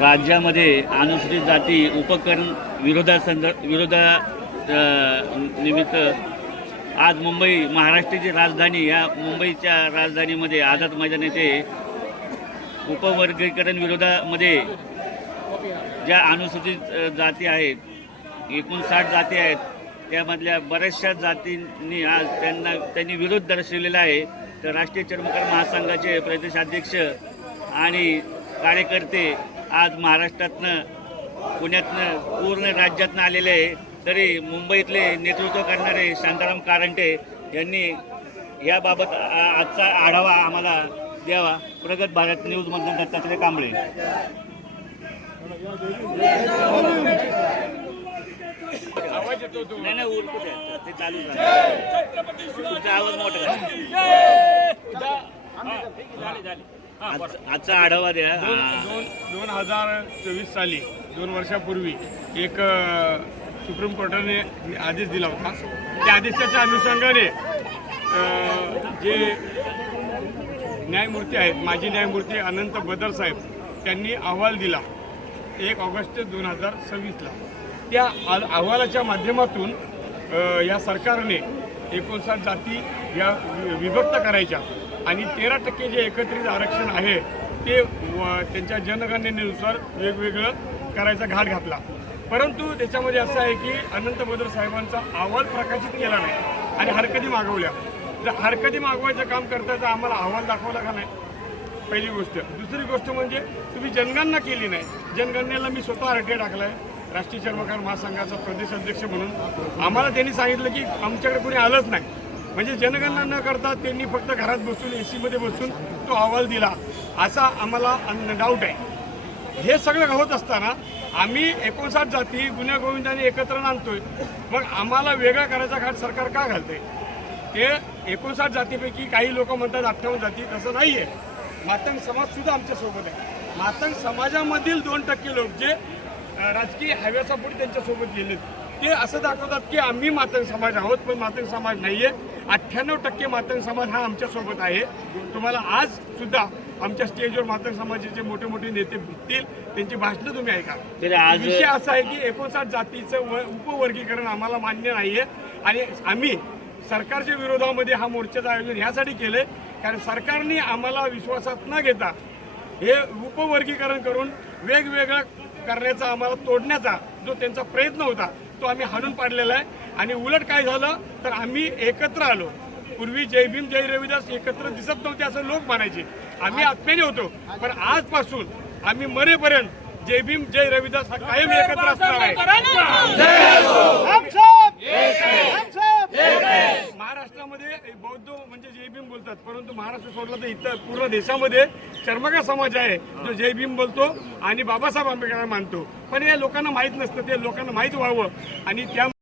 राज्यामध्ये अनुसूचित जाती उपकरण निमित्त आज मुंबई महाराष्ट्राची राजधानी या मुंबईच्या राजधानीमध्ये आझाद मैदान येथे उपवर्गीकरण विरोधामध्ये ज्या अनुसूचित जाती आहेत 59 जाती आहेत त्यामधल्या बऱ्याचशा जातींनी आज त्यांनी विरोध दर्शवलेला आहे। तर राष्ट्रीय चर्मकार महासंघाचे प्रदेशाध्यक्ष आणि कार्यकर्ते आज महाराष्ट्रातनं पुण्यातनं पूर्ण राज्यातनं आलेले आहे। तरी मुंबईतले नेतृत्व करणारे शांताराम कारंटे यांनी याबाबत आजचा आढावा आम्हाला द्यावा। प्रगत भारत न्यूजमधून दत्तात्रय कांबळे। आवाज येतो नाही उरकू द्या ते चालू तुमचा आवाज मोठा आजचा आढावा द्या। 2024 साली 2 वर्षापूर्वी एक सुप्रीम कोर्टाने आदेश दिला होता। त्या आदेशाच्या अनुषंगाने जे न्यायमूर्ती आहेत माजी न्यायमूर्ती अनंत बदर साहेब त्यांनी अहवाल दिला 1 ऑगस्ट 2026ला। त्या अहवालाच्या माध्यमातून या सरकारने 59 जाती या विभक्त करायच्या आणि 13% जे एकत्रित आरक्षण आहे ते त्यांच्या जनगणनेनुसार वेगवेगळं करायचा घाट घातला। परंतु त्याच्यामध्ये असं आहे की अनंत बदर साहेबांचा अहवाल प्रकाशित केला नाही आणि हरकती मागवल्या। जर हरकती मागवायचं काम करता तर आम्हाला अहवाल दाखवला का नाही, पहिली गोष्ट। दुसरी गोष्ट म्हणजे तुम्ही जनगणना केली नाही। जनगणनेला मी स्वतः अर्ज टाकलाय राष्ट्रीय चर्मकार महासंघाचा प्रदेश अध्यक्ष म्हणून। आम्हाला त्यांनी सांगितलं की आमच्याकडे कोणी आलंच नाही, म्हणजे जनगणना न करता त्यांनी फक्त घरात बसून AC मध्ये बसून तो अहवाल दिला असा आम्हाला डाऊट आहे। हे सगळं होत असताना आम्ही 59 जाती गुन्ह्या गोविंदाने एकत्र आणतोय, मग आम्हाला वेगळा करायचा घाट सरकार का घालतंय? ते 59 जातीपैकी काही लोक म्हणतात 58 जाती, तसं नाही आहे। मातंग समाज सुद्धा आमच्यासोबत आहे। मातंग समाजामधील 2% लोक जे राजकीय हव्यासापोटी त्यांच्यासोबत गेलेत ते असं दाखवतात की आम्ही मातंग समाज आहोत, पण मातंग समाज नाही आहे। 98% मातंग समाज हा आमच्यासोबत आहे। तुम्हाला आज सुद्धा आमच्या स्टेजवर मातंग समाजाचे मोठे मोठे नेते भेटतील, त्यांची भाषणं तुम्ही ऐका। विषय असा आहे की 59 जातीचं उपवर्गीकरण आम्हाला मान्य नाही आहे आणि आम्ही सरकारच्या विरोधामध्ये हा मोर्चाचं आयोजन यासाठी केलंय कारण सरकारने आम्हाला विश्वासात न घेता हे उपवर्गीकरण करून वेगवेगळं करण्याचा आम्हाला तोडण्याचा जो त्यांचा प्रयत्न होता तो आम्ही हाणून पाडलेला आहे। आणि उलट काय झालं तर आम्ही एकत्र आलो। पूर्वी जय भीम जय रविदास एकत्र दिसत नव्हते असं लोक म्हणायचे, आम्ही आत्म्याने होतो, पण आजपासून आम्ही मरेपर्यंत जय भीम जय रविदास हा कायम एकत्र असणार आहे। महाराष्ट्रामध्ये बौद्ध म्हणजे जय भीम बोलतात, परंतु महाराष्ट्र सोडला तर इतर पूर्ण देशामध्ये चर्मकार समाज आहे जो जय भीम बोलतो आणि बाबासाहेब आंबेडकरांना मानतो। पण या लोकांना माहीत नसतं, ते लोकांना माहीत व्हावं आणि त्या